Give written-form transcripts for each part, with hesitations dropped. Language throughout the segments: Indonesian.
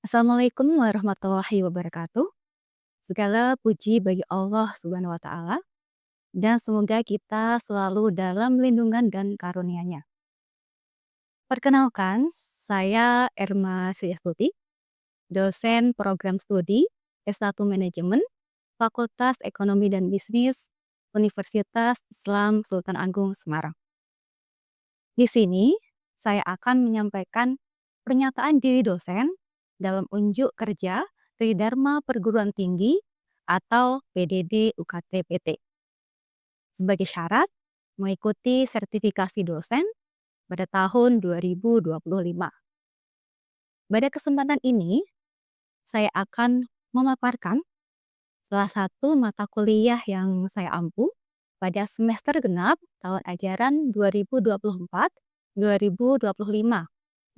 Assalamualaikum warahmatullahi wabarakatuh. Segala puji bagi Allah Subhanahu wa Ta'ala, dan semoga kita selalu dalam lindungan dan karunia-Nya. Perkenalkan, saya Erma Sriastuti, dosen program studi S1 Manajemen, Fakultas Ekonomi dan Bisnis, Universitas Islam Sultan Agung Semarang. Di sini, saya akan menyampaikan pernyataan diri dosen dalam unjuk kerja Tridharma Perguruan Tinggi atau PDD UKT PT sebagai syarat mengikuti sertifikasi dosen pada tahun 2025. Pada kesempatan ini, saya akan memaparkan salah satu mata kuliah yang saya ampu pada semester genap tahun ajaran 2024-2025,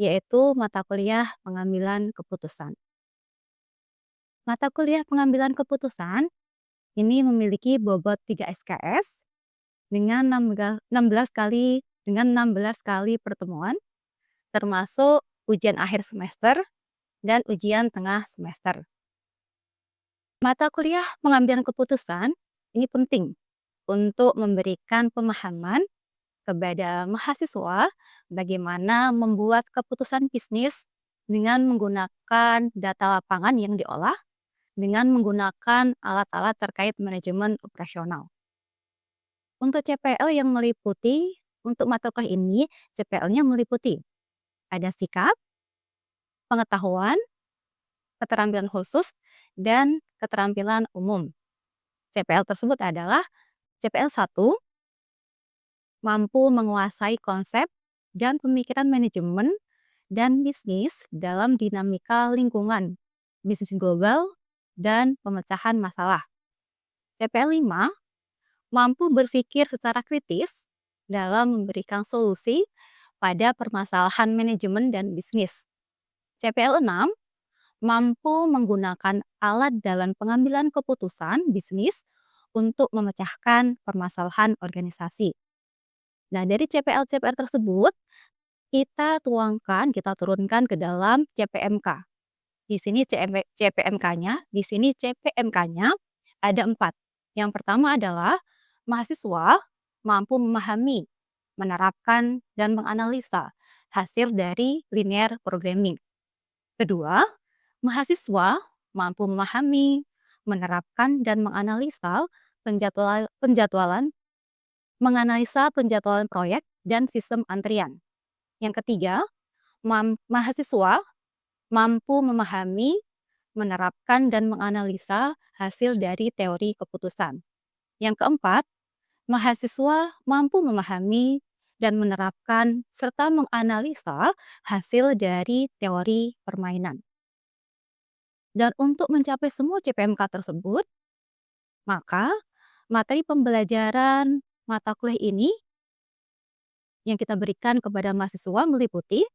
yaitu mata kuliah pengambilan keputusan. Mata kuliah pengambilan keputusan ini memiliki bobot 3 SKS dengan 16 kali pertemuan, termasuk ujian akhir semester dan ujian tengah semester. Mata kuliah pengambilan keputusan ini penting untuk memberikan pemahaman kepada mahasiswa bagaimana membuat keputusan bisnis dengan menggunakan data lapangan yang diolah dengan menggunakan alat-alat terkait manajemen operasional. Untuk CPL yang meliputi, untuk mata kuliah ini, CPL-nya meliputi ada sikap, pengetahuan, keterampilan khusus, dan keterampilan umum. CPL tersebut adalah CPL 1, mampu menguasai konsep dan pemikiran manajemen dan bisnis dalam dinamika lingkungan, bisnis global, dan pemecahan masalah. CPL 5, mampu berpikir secara kritis dalam memberikan solusi pada permasalahan manajemen dan bisnis. CPL 6, mampu menggunakan alat dalam pengambilan keputusan bisnis untuk memecahkan permasalahan organisasi. Nah, dari CPL-CPL tersebut, kita turunkan ke dalam CPMK. Di sini CPMK-nya ada 4. Yang pertama adalah mahasiswa mampu memahami, menerapkan, dan menganalisa hasil dari linear programming. Kedua, mahasiswa mampu memahami, menerapkan, dan menganalisa penjadwalan proyek dan sistem antrian. Yang ketiga, mahasiswa mampu memahami, menerapkan, dan menganalisa hasil dari teori keputusan. Yang keempat, mahasiswa mampu memahami dan menerapkan serta menganalisa hasil dari teori permainan. Dan untuk mencapai semua CPMK tersebut, maka materi pembelajaran mata kuliah ini yang kita berikan kepada mahasiswa meliputi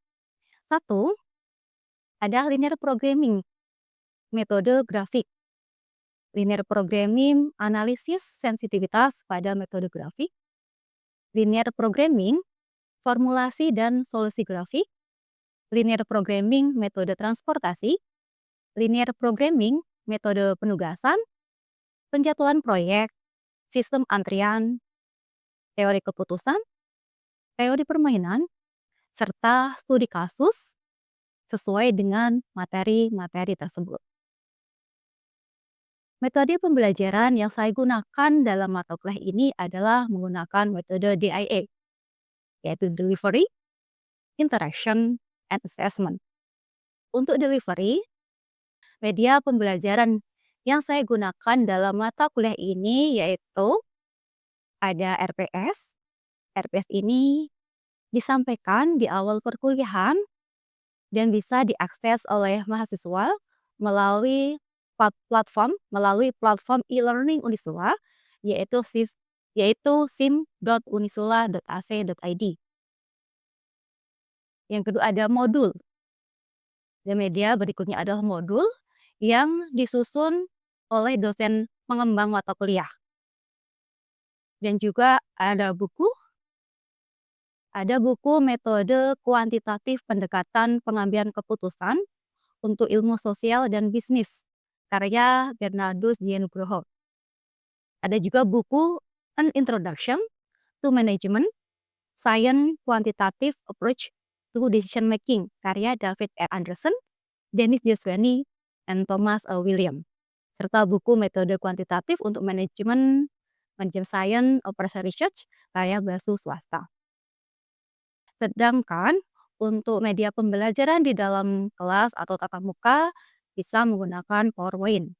1. Ada linear programming, metode grafik. Linear programming, analisis sensitivitas pada metode grafik. Linear programming, formulasi dan solusi grafik. Linear programming, metode transportasi. Linear programming, metode penugasan. Penjadwalan proyek, sistem antrian, teori keputusan, teori permainan, serta studi kasus sesuai dengan materi-materi tersebut. Metode pembelajaran yang saya gunakan dalam mata kuliah ini adalah menggunakan metode DIA, yaitu Delivery, Interaction, and Assessment. Untuk delivery, media pembelajaran yang saya gunakan dalam mata kuliah ini yaitu ada RPS. RPS ini disampaikan di awal perkuliahan dan bisa diakses oleh mahasiswa melalui platform e-learning Unisula yaitu sim.unisula.ac.id. Yang kedua ada modul. Dan media berikutnya adalah modul yang disusun oleh dosen pengembang mata kuliah. Dan juga ada buku metode kuantitatif pendekatan pengambilan keputusan untuk ilmu sosial dan bisnis, karya Bernardus G. Nugroho. Ada juga buku An Introduction to Management, Science Quantitative Approach to Decision Making, karya David R. Anderson, Dennis Jeswani, and Thomas William. Serta buku Metode Kuantitatif untuk Manajemen Science Operation Research, karya Basu Swasta. Sedangkan untuk media pembelajaran di dalam kelas atau tatap muka bisa menggunakan PowerPoint.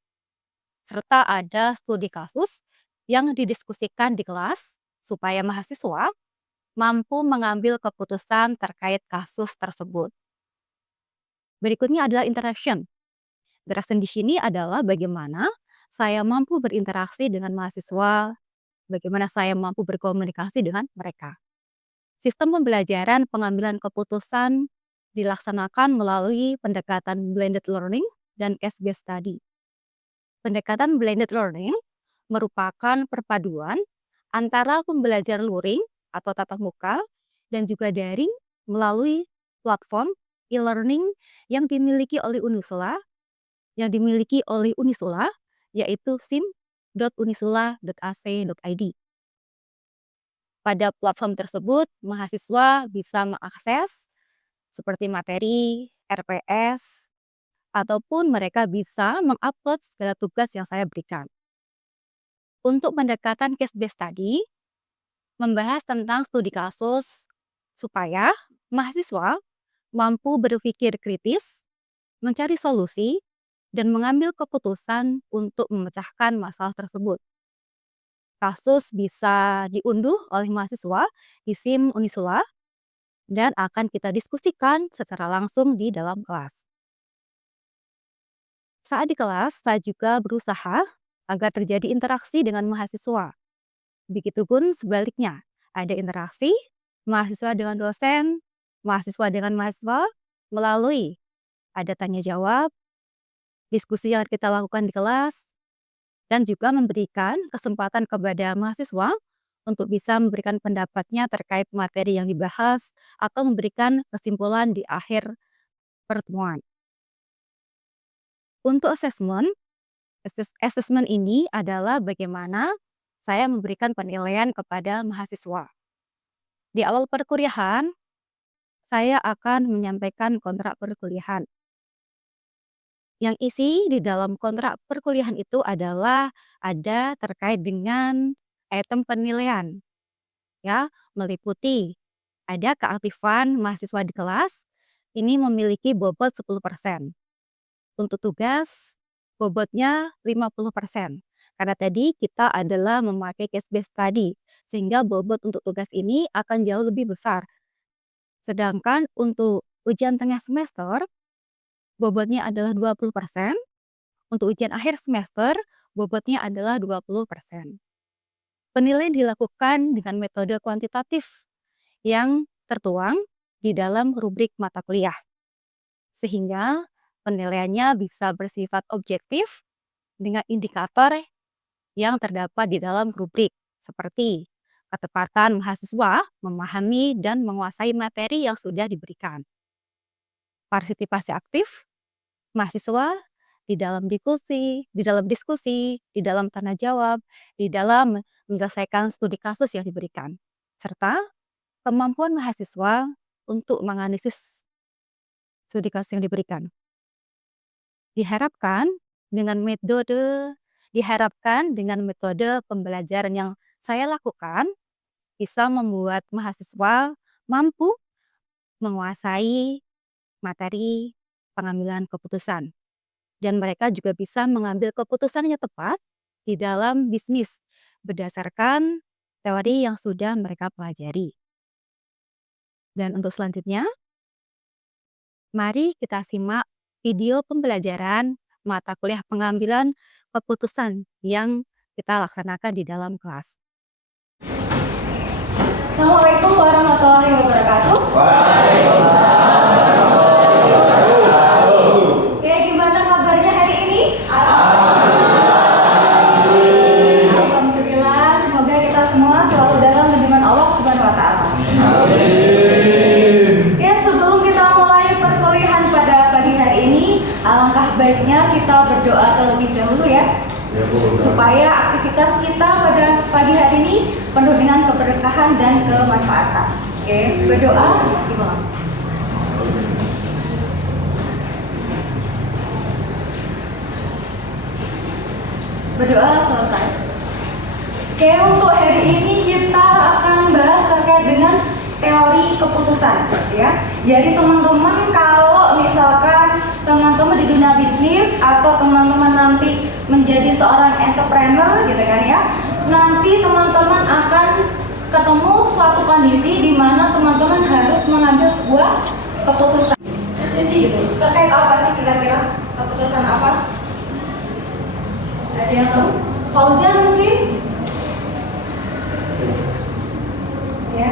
Serta ada studi kasus yang didiskusikan di kelas supaya mahasiswa mampu mengambil keputusan terkait kasus tersebut. Berikutnya adalah interaction. Interaction di sini adalah bagaimana saya mampu berinteraksi dengan mahasiswa, bagaimana saya mampu berkomunikasi dengan mereka. Sistem pembelajaran pengambilan keputusan dilaksanakan melalui pendekatan blended learning dan case-based study. Pendekatan blended learning merupakan perpaduan antara pembelajaran luring atau tatap muka dan juga daring melalui platform e-learning yang dimiliki oleh Unisula, yaitu sim.unisula.ac.id. Pada platform tersebut, mahasiswa bisa mengakses seperti materi, RPS, ataupun mereka bisa mengupload segala tugas yang saya berikan. Untuk pendekatan case-based study, membahas tentang studi kasus supaya mahasiswa mampu berpikir kritis, mencari solusi, dan mengambil keputusan untuk memecahkan masalah tersebut. Kasus bisa diunduh oleh mahasiswa di SIM Unisula dan akan kita diskusikan secara langsung di dalam kelas. Saat di kelas, saya juga berusaha agar terjadi interaksi dengan mahasiswa. Begitupun sebaliknya, ada interaksi mahasiswa dengan dosen, mahasiswa dengan mahasiswa melalui ada tanya jawab, diskusi yang kita lakukan di kelas, dan juga memberikan kesempatan kepada mahasiswa untuk bisa memberikan pendapatnya terkait materi yang dibahas atau memberikan kesimpulan di akhir pertemuan. Untuk assessment ini adalah bagaimana saya memberikan penilaian kepada mahasiswa. Di awal perkuliahan, saya akan menyampaikan kontrak perkuliahan. Yang isi di dalam kontrak perkuliahan itu adalah ada terkait dengan item penilaian, ya, meliputi ada keaktifan mahasiswa di kelas, ini memiliki bobot 10%. Untuk tugas, bobotnya 50%. Karena tadi kita adalah memakai case-based study, sehingga bobot untuk tugas ini akan jauh lebih besar. Sedangkan untuk ujian tengah semester, bobotnya adalah 20%, untuk ujian akhir semester, bobotnya adalah 20%. Penilaian dilakukan dengan metode kuantitatif yang tertuang di dalam rubrik mata kuliah. Sehingga penilaiannya bisa bersifat objektif dengan indikator yang terdapat di dalam rubrik, seperti ketepatan mahasiswa memahami dan menguasai materi yang sudah diberikan. Partisipasi aktif mahasiswa di dalam diskusi, di dalam tanya jawab, di dalam menyelesaikan studi kasus yang diberikan, serta kemampuan mahasiswa untuk menganalisis studi kasus yang diberikan. Diharapkan dengan metode pembelajaran yang saya lakukan bisa membuat mahasiswa mampu menguasai materi pengambilan keputusan. Dan mereka juga bisa mengambil keputusan yang tepat di dalam bisnis berdasarkan teori yang sudah mereka pelajari. Dan untuk selanjutnya, mari kita simak video pembelajaran mata kuliah pengambilan keputusan yang kita laksanakan di dalam kelas. Assalamualaikum warahmatullahi wabarakatuh. Oke, gimana kabarnya hari ini? Alhamdulillah, semoga kita semua selalu dalam lindungan Allah Subhanahu wa Ta'ala. Oke, sebelum kita mulai perkuliahan pada pagi hari ini, alangkah baiknya kita berdoa terlebih dahulu ya, supaya aktivitas kita pada pagi hari ini penuh dengan keberkahan dan kemanfaatan. Oke, berdoa dimulai. Berdoa selesai. Oke, untuk hari ini kita akan bahas terkait dengan teori keputusan, ya. Jadi teman-teman kalau misalkan teman-teman di dunia bisnis atau teman-teman nanti menjadi seorang entrepreneur gitu kan ya, nanti teman-teman akan ketemu suatu kondisi di mana teman-teman harus mengambil sebuah keputusan. Tersuci gitu. Terkait apa sih kira-kira keputusan apa? Ada yang tahu? Fauzian mungkin? Ya.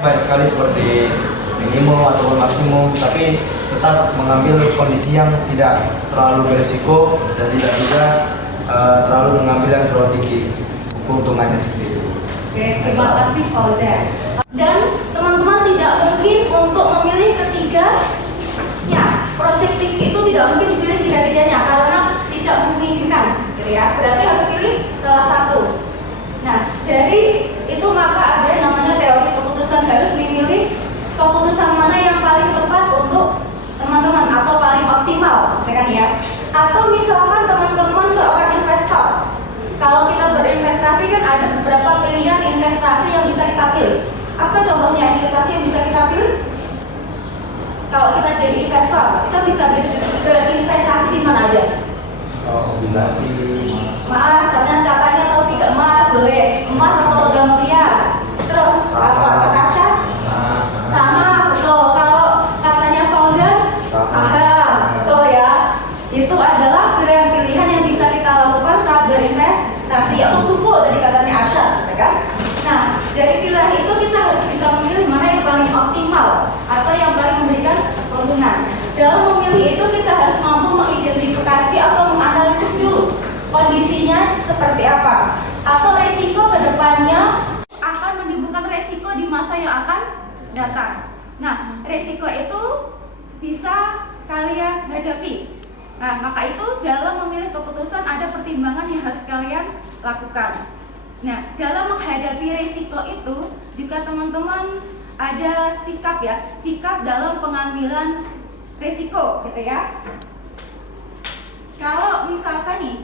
Banyak sekali seperti minimum ataupun maksimum, tapi tetap mengambil kondisi yang tidak terlalu berisiko dan tidak juga terlalu mengambil yang terlalu tinggi keuntungannya seperti itu. Oke, terima kasih Fauzan. Dan teman-teman tidak mungkin untuk memilih ketiganya. Projecting itu tidak mungkin dipilih tiga-tiganya karena tidak memungkinkan, gitu ya. Berarti harus pilih salah satu. Nah, dari itu maka ada yang namanya teori keputusan, harus memilih keputusan mana yang paling tepat untuk teman-teman atau paling optimal, kan ya. Atau misalkan teman-teman seorang investor, kalau kita berinvestasi kan ada beberapa pilihan investasi yang bisa kita pilih. Apa contohnya investasi yang bisa kita pilih? Kalau kita jadi investor, kita bisa berinvestasi di mana aja? Obligasi, Emas, katanya Taufik emas, boleh emas atau logam mulia. Terus apa? Kasya? Tanah, betul. Kalau katanya Fauzan, saham, betul ya. Itu adalah pilihan-pilihan yang bisa kita lakukan saat berinvestasi atau suku dari katanya Arsyad, gitu kan? Nah, dari pilihan itu kita harus bisa memilih mana yang paling optimal atau yang paling memberikan keuntungan. Dalam memilih itu kita harus mampu mengidentifikasi atau menganalisis dulu kondisinya seperti apa, atau resiko kedepannya akan menimbulkan resiko di masa yang akan datang. Nah, resiko itu bisa kalian hadapi. Nah, maka itu dalam memilih keputusan ada pertimbangan yang harus kalian lakukan. Nah, dalam menghadapi resiko itu juga teman-teman ada sikap ya, sikap dalam pengambilan resiko gitu ya. Kalau misalkan nih,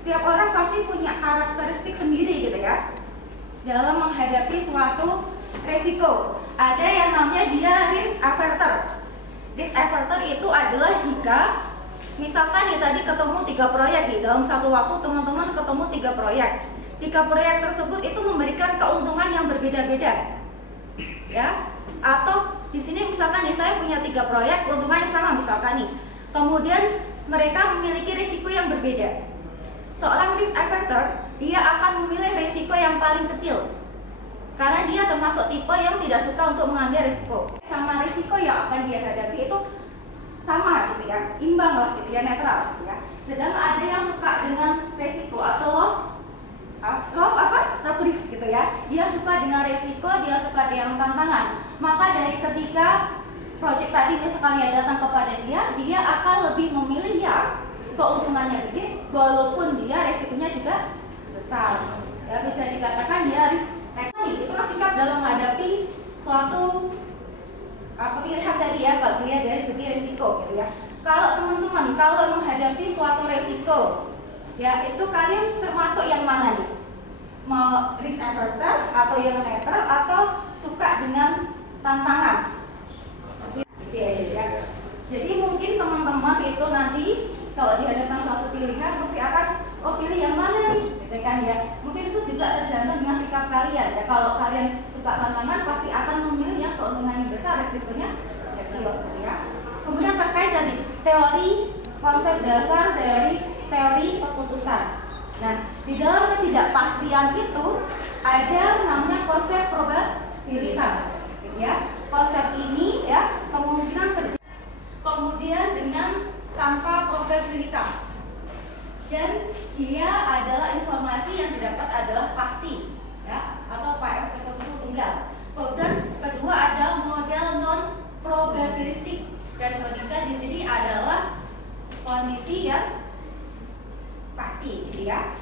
setiap orang pasti punya karakteristik sendiri gitu ya dalam menghadapi suatu resiko. Ada yang namanya dia risk averter. Risk averter itu adalah jika misalkan nih tadi ketemu 3 proyek nih, dalam satu waktu teman-teman ketemu 3 proyek. 3 proyek tersebut itu memberikan keuntungan yang berbeda-beda. Ya. Atau di sini misalkan nih saya punya 3 proyek, keuntungannya sama misalkan nih. Kemudian mereka memiliki risiko yang berbeda. Seorang risk averter, dia akan memilih risiko yang paling kecil. Karena dia termasuk tipe yang tidak suka untuk mengambil risiko. Sama risiko yang akan dia hadapi itu sama gitu ya, imbang lah gitu ya, netral gitu ya. Sedangkan ada yang suka dengan risiko atau love risk gitu ya. Dia suka dengan risiko, dia suka dengan tantangan. Maka dari ketiga project tadi misalkan yang datang kepada dia akan lebih memilih yang keuntungannya gede, walaupun dia resikonya juga besar. Ya, bisa dikatakan dia risk taking. Itulah sikap dalam menghadapi suatu pilihan tadi ya, kalau dilihat dari segi resiko gitu ya. Kalau teman-teman kalau menghadapi suatu resiko, ya itu kalian termasuk yang mana nih? Mau risk averter atau yang netral atau suka dengan tantangan? Gitu ya. Jadi mungkin teman-teman itu nanti kalau dihadapkan suatu pilihan pasti akan pilih yang mana nih, gitu kan ya. Mungkin itu juga tergantung dengan sikap kalian ya. Kalau kalian suka tantangan pasti akan memilih yang keuntungannya besar, resikonya kecil, gitu ya. Kemudian terkait dari teori konsep dasar dari teori keputusan. Nah, di dalam ketidakpastian itu ada namanya konsep probabilitas, gitu ya. Konsep ini ya kemungkinan terjadi. Kemudian dengan tanpa probabilitas, dan dia adalah informasi yang didapat adalah pasti ya, atau PF ketemu tunggal. Kemudian kedua ada model non probabilistik, dan kondisi di sini adalah kondisi yang pasti, gitu ya.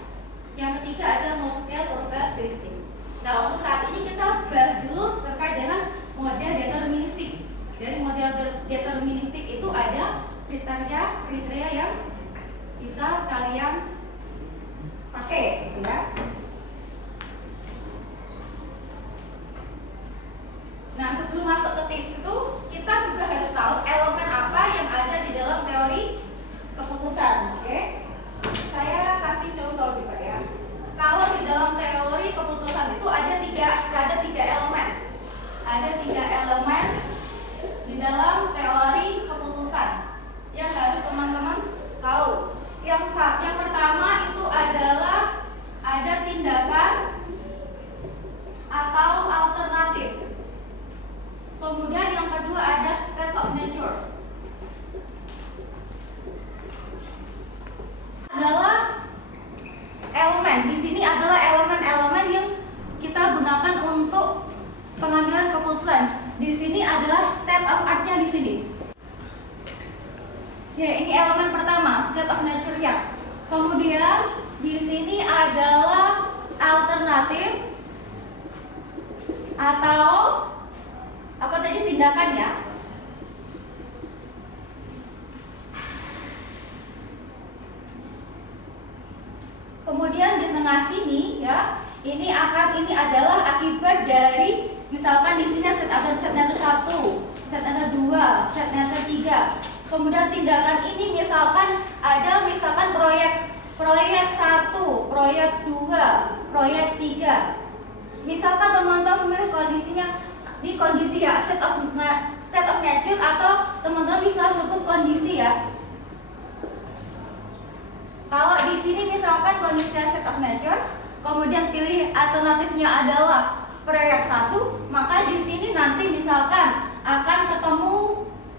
Yang ketiga ada model probabilistik. Nah, untuk saat ini kita bahas dulu terkait dengan model deterministik. Dari model deterministik itu ada kriteria yang bisa kalian pakai, gitu ya. Nah, sebelum masuk ke tips itu, kita juga harus tahu elemen apa yang ada di dalam teori keputusan. Oke, saya kasih contoh juga ya. Kalau di dalam teori keputusan itu ada tiga elemen. Ada tiga elemen di dalam teori keputusan yang harus teman-teman tahu. Yang pertama itu adalah ada tindakan atau alternatif. Kemudian yang kedua ada state of nature. Adalah elemen. Di sini adalah elemen-elemen yang kita gunakan untuk pengambilan keputusan. Di sini adalah state of art-nya di sini. Ya, ini elemen pertama, state of nature-nya. Kemudian di sini adalah alternatif atau apa tadi tindakan ya. Kemudian di tengah sini ya, ini adalah akibat dari misalkan di sini set nature 1, set nature 2, set nature 3. Kemudian tindakan ini misalkan ada proyek 1, proyek 2, proyek 3. Misalkan teman-teman memilih kondisinya di kondisi ya state of nature atau teman-teman bisa sebut kondisi ya. Kalau di sini misalkan kondisi state of nature, kemudian pilih alternatifnya adalah proyek 1, maka di sini nanti misalkan akan ketemu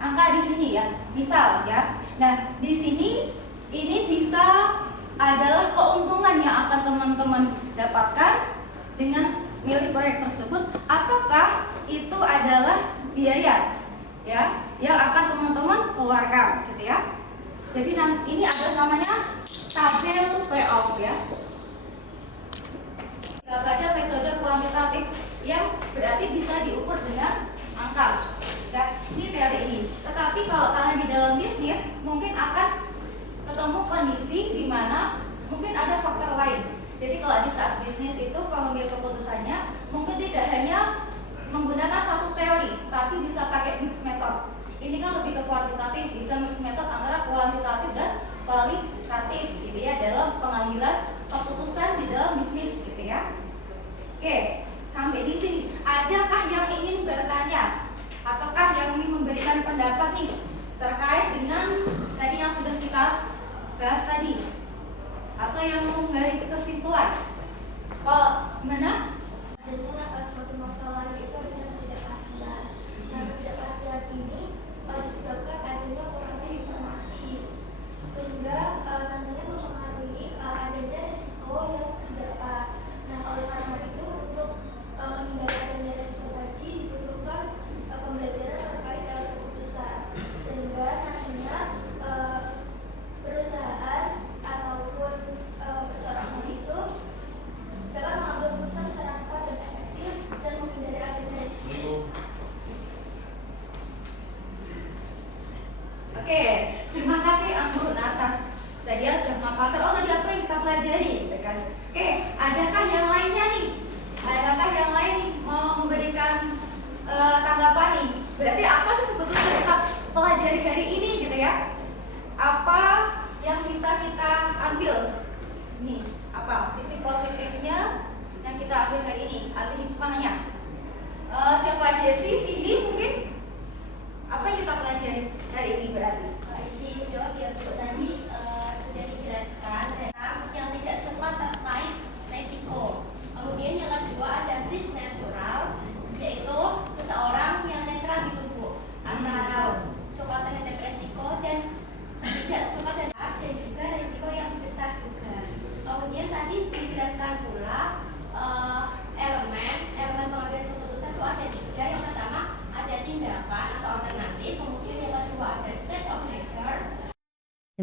angka di sini ya. Misal ya. Nah, di sini ini bisa adalah keuntungan yang akan teman-teman dapatkan dengan milih proyek tersebut, ataukah itu adalah biaya ya yang akan teman-teman keluarkan gitu ya. Jadi ini adalah namanya tabel payoff ya. Pada metode kuantitatif yang berarti bisa diukur dengan angka ya. Ini teori ini. Tetapi kalau kalian di dalam bisnis mungkin akan ketemu kondisi di mana mungkin ada faktor lain. Jadi kalau di saat bisnis itu pengambil keputusannya mungkin tidak hanya menggunakan satu teori, tapi bisa pakai mix method. Ini kan lebih ke kuantitatif, bisa mix method antara kuantitatif dan kualitatif gitu ya dalam pengambilan keputusan di dalam bisnis gitu ya. Oke, sampai di sini. Adakah yang ingin bertanya ataukah yang ingin memberikan pendapat nih terkait dengan tadi yang sudah kita bahas tadi? Atau yang mau menggali kesimpulan? Kalau mana? Adanya suatu masalah itu adanya ketidakpastian. Nah, ketidakpastian ini disebabkan adanya kurangnya informasi, sehingga nantinya mempengaruhi adanya risiko yang didapat. Nah, oleh karena itu untuk menghindari adanya risiko tadi dibutuhkan pembelajaran terkait teori keputusan, sehingga nantinya perusahaan ataupun perseorangan itu dapat mengambil keputusan secara tepat dan efektif dan menghindari adanya risiko. Oke, terima kasih Anggun atas tadi yang sudah memaparkan. Oh, tadi apa yang kita pelajari gitu kan. Oke, adakah yang lainnya nih? Adakah yang lain mau memberikan tanggapan nih? Berarti apa sih sebetulnya kita pelajari hari ini gitu ya? Apa yang bisa kita ambil? Nih, apa sisi positifnya yang kita ambil hari ini? Ambil hikmahnya. Siapa Jessie, Cindy mungkin? Apa yang kita pelajari hari ini berarti? Isi jawab ya Bu, tadi sudah dijelaskan tentang yang tidak sempat terkait resiko. Kemudian yang kedua ada risk natural, yaitu seseorang yang netral gitu Bu, antara suka terhadap resiko dan tidak suka terhadap, dan juga resiko yang besar juga. Kemudian tadi dijelaskan pula elemen pengambilan keputusan itu ada 3. Yang pertama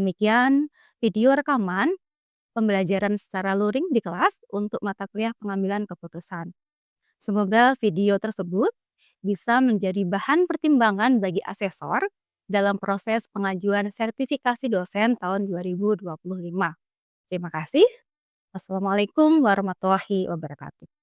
Demikian video rekaman pembelajaran secara luring di kelas untuk mata kuliah pengambilan keputusan. Semoga video tersebut bisa menjadi bahan pertimbangan bagi asesor dalam proses pengajuan sertifikasi dosen tahun 2025. Terima kasih. Wassalamualaikum warahmatullahi wabarakatuh.